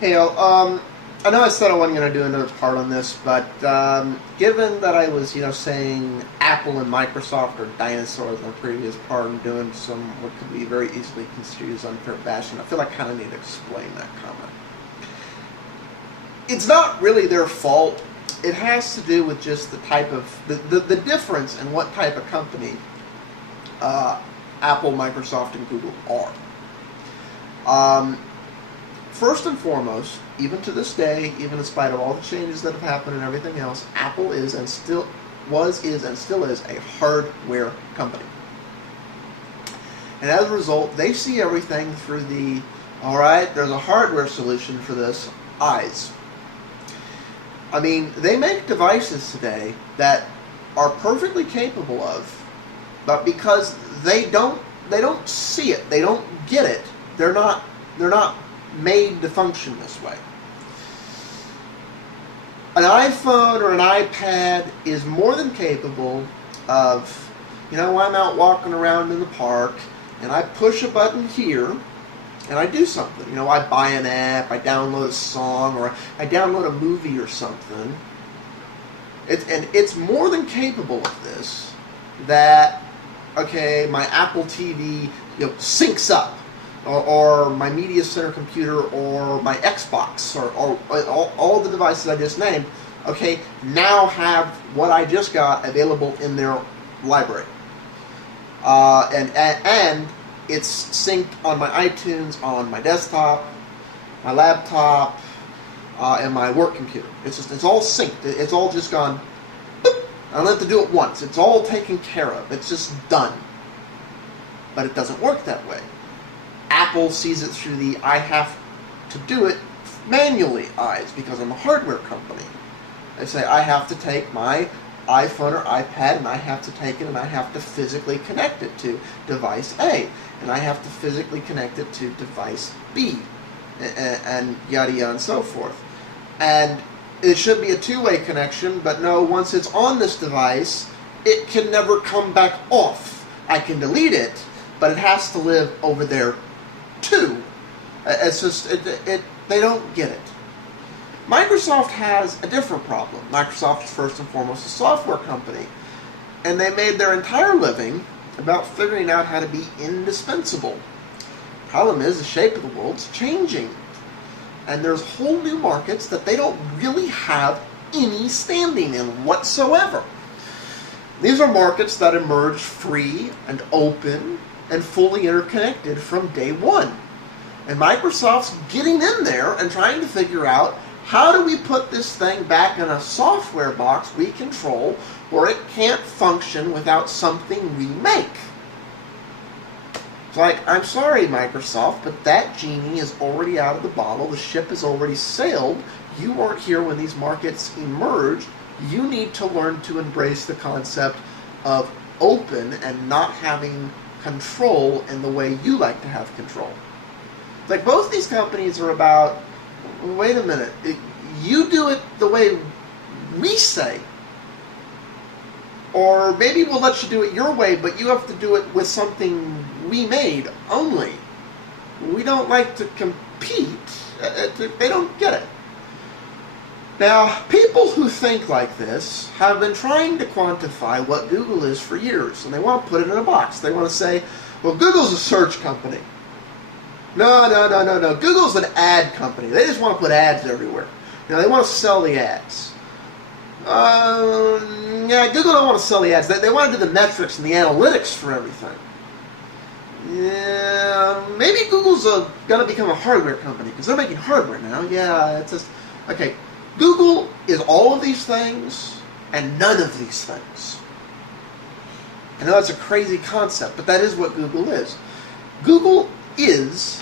Hey, I know I said I wasn't going to do another part on this, but given that I was, saying Apple and Microsoft are dinosaurs in the previous part and doing some what could be very easily construed as unfair bashing, I feel like I kind of need to explain that comment. It's not really their fault. It has to do with just the type of the difference in what type of company Apple, Microsoft, and Google are. First and foremost, even to this day, even in spite of all the changes that have happened and everything else, Apple is and still is a hardware company. And as a result, they see everything through all right, there's a hardware solution for this, eyes. I mean, they make devices today that are perfectly capable of, but because they don't see it, they don't get it, they're not made to function this way. An iPhone or an iPad is more than capable of, I'm out walking around in the park and I push a button here and I do something. I buy an app, I download a song, or I download a movie or something. It's more than capable of this that, okay, my Apple TV syncs up. Or my media center computer, or my Xbox, or all the devices I just named, okay, now have what I just got available in their library. And it's synced on my iTunes, on my desktop, my laptop, and my work computer. It's all synced. It's all just gone, boop. I don't have to do it once. It's all taken care of. It's just done. But it doesn't work that way. Apple sees it through the I have to do it manually eyes because I'm a hardware company. They say I have to take my iPhone or iPad and I have to take it and I have to physically connect it to device A and I have to physically connect it to device B and yada yada and so forth. And it should be a two-way connection, but no, once it's on this device, it can never come back off. I can delete it, but it has to live over there too. It's just, they don't get it. Microsoft has a different problem. Microsoft is first and foremost a software company, and they made their entire living about figuring out how to be indispensable. Problem is, the shape of the world's changing, and there's whole new markets that they don't really have any standing in whatsoever. These are markets that emerged free and open and fully interconnected from day one. And Microsoft's getting in there and trying to figure out, how do we put this thing back in a software box we control where it can't function without something we make? It's like, I'm sorry, Microsoft, but that genie is already out of the bottle. The ship has already sailed. You weren't here when these markets emerged. You need to learn to embrace the concept of open and not having control in the way you like to have control. It's like both these companies are about, wait a minute, you do it the way we say. Or maybe we'll let you do it your way, but you have to do it with something we made only. We don't like to compete. They don't get it. Now, people who think like this have been trying to quantify what Google is for years, and they want to put it in a box. They want to say, well, Google's a search company. No. Google's an ad company. They just want to put ads everywhere. They want to sell the ads. Google don't want to sell the ads. They want to do the metrics and the analytics for everything. Yeah, maybe Google's going to become a hardware company because they're making hardware now. Yeah, it's just, okay. Google is all of these things and none of these things. I know that's a crazy concept, but that is what Google is. Google is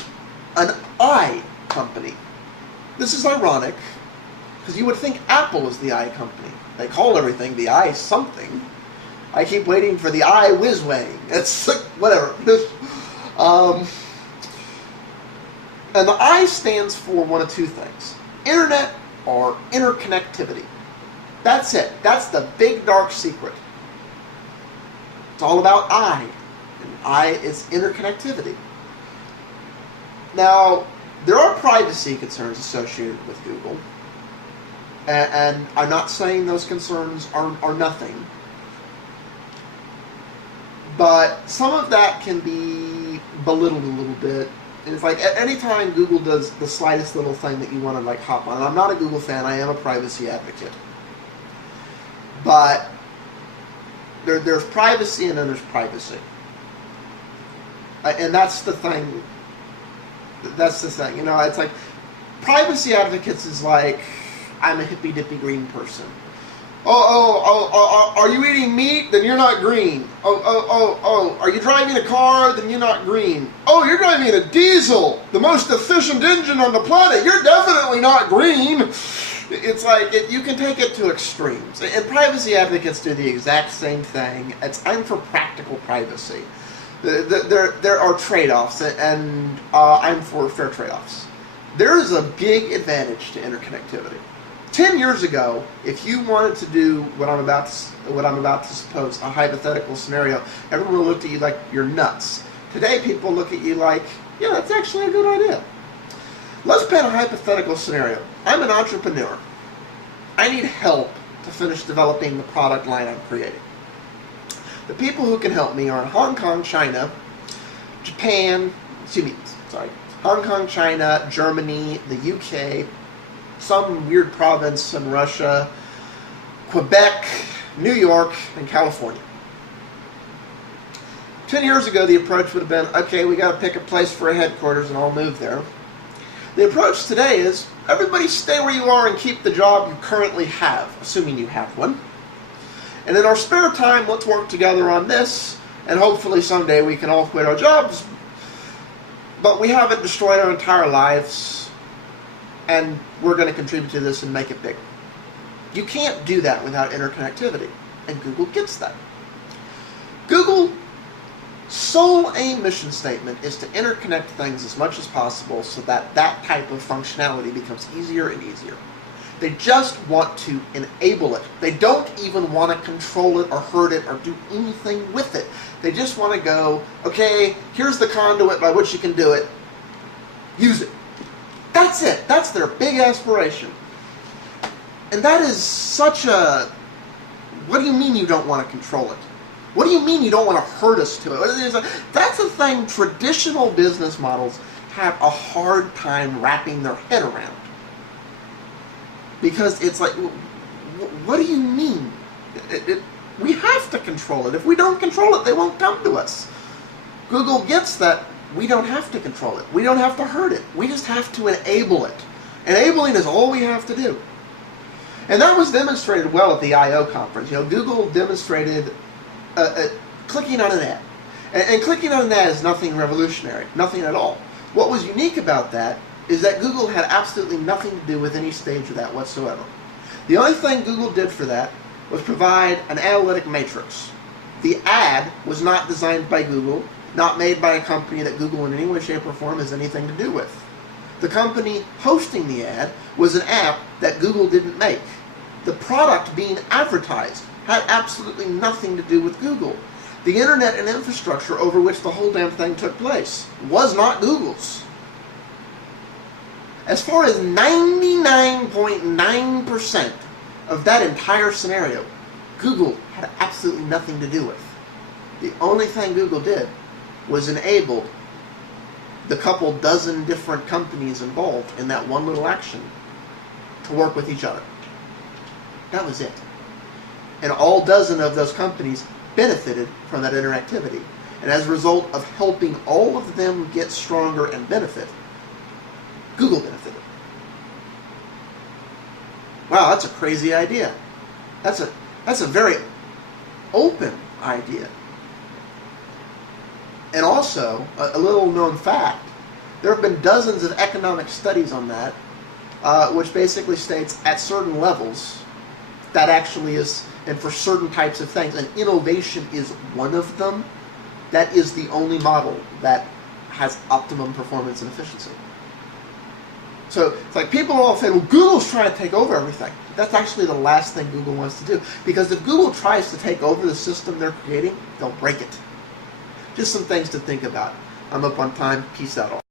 an eye company. This is ironic because you would think Apple is the eye company. They call everything the eye something. I keep waiting for the eye whiz-wang. It's like, whatever. And the I stands for one of two things. Internet or interconnectivity. That's it. That's the big dark secret. It's all about I. And I is interconnectivity. Now, there are privacy concerns associated with Google, and I'm not saying those concerns are nothing, but some of that can be belittled a little bit. And it's like anytime Google does the slightest little thing that you want to like hop on. And I'm not a Google fan. I am a privacy advocate, but there's privacy and then there's privacy, and that's the thing. That's the thing. You know, it's like privacy advocates is like I'm a hippy dippy green person. Are you eating meat? Then you're not green. Are you driving a car? Then you're not green. Oh, you're driving a diesel, the most efficient engine on the planet. You're definitely not green. It's like you can take it to extremes. And privacy advocates do the exact same thing. I'm for practical privacy. There are trade-offs, and I'm for fair trade-offs. There is a big advantage to interconnectivity. 10 years ago, if you wanted to do what I'm about to suppose, a hypothetical scenario, everyone looked at you like you're nuts. Today, people look at you like, yeah, that's actually a good idea. Let's paint a hypothetical scenario. I'm an entrepreneur. I need help to finish developing the product line I'm creating. The people who can help me are in Hong Kong, China, Hong Kong, China, Germany, the UK, some weird province in Russia, Quebec, New York, and California. 10 years ago, the approach would have been, okay, we got to pick a place for a headquarters and I'll move there. The approach today is, everybody stay where you are and keep the job you currently have, assuming you have one. And in our spare time, let's work together on this, and hopefully someday we can all quit our jobs. But we haven't destroyed our entire lives, and we're going to contribute to this and make it big. You can't do that without interconnectivity, and Google gets that. Google's sole aim mission statement is to interconnect things as much as possible so that that type of functionality becomes easier and easier. They just want to enable it. They don't even want to control it or hurt it or do anything with it. They just want to go, okay, here's the conduit by which you can do it. Use it. That's it. That's their big aspiration. And that is such a... What do you mean you don't want to control it? What do you mean you don't want to hurt us to it? That's a thing traditional business models have a hard time wrapping their head around. Because it's like, what do you mean? We have to control it. If we don't control it, they won't come to us. Google gets that we don't have to control it. We don't have to hurt it. We just have to enable it. Enabling is all we have to do. And that was demonstrated well at the I/O conference. You know, Google demonstrated clicking on an ad. And clicking on an ad is nothing revolutionary, nothing at all. What was unique about that is that Google had absolutely nothing to do with any stage of that whatsoever. The only thing Google did for that was provide an analytic matrix. The ad was not designed by Google, not made by a company that Google in any way, shape, or form has anything to do with. The company hosting the ad was an app that Google didn't make. The product being advertised had absolutely nothing to do with Google. The internet and infrastructure over which the whole damn thing took place was not Google's. As far as 99.9% of that entire scenario, Google had absolutely nothing to do with. The only thing Google did was enabled the couple dozen different companies involved in that one little action to work with each other. That was it. And all dozen of those companies benefited from that interactivity. And as a result of helping all of them get stronger and benefit, Google benefited. Wow, that's a crazy idea. That's a very open idea. And also, a little known fact, there have been dozens of economic studies on that, which basically states at certain levels, that actually is, and for certain types of things, and innovation is one of them, that is the only model that has optimum performance and efficiency. So it's like people all say, well, Google's trying to take over everything. That's actually the last thing Google wants to do. Because if Google tries to take over the system they're creating, they'll break it. Just some things to think about. I'm up on time. Peace out all.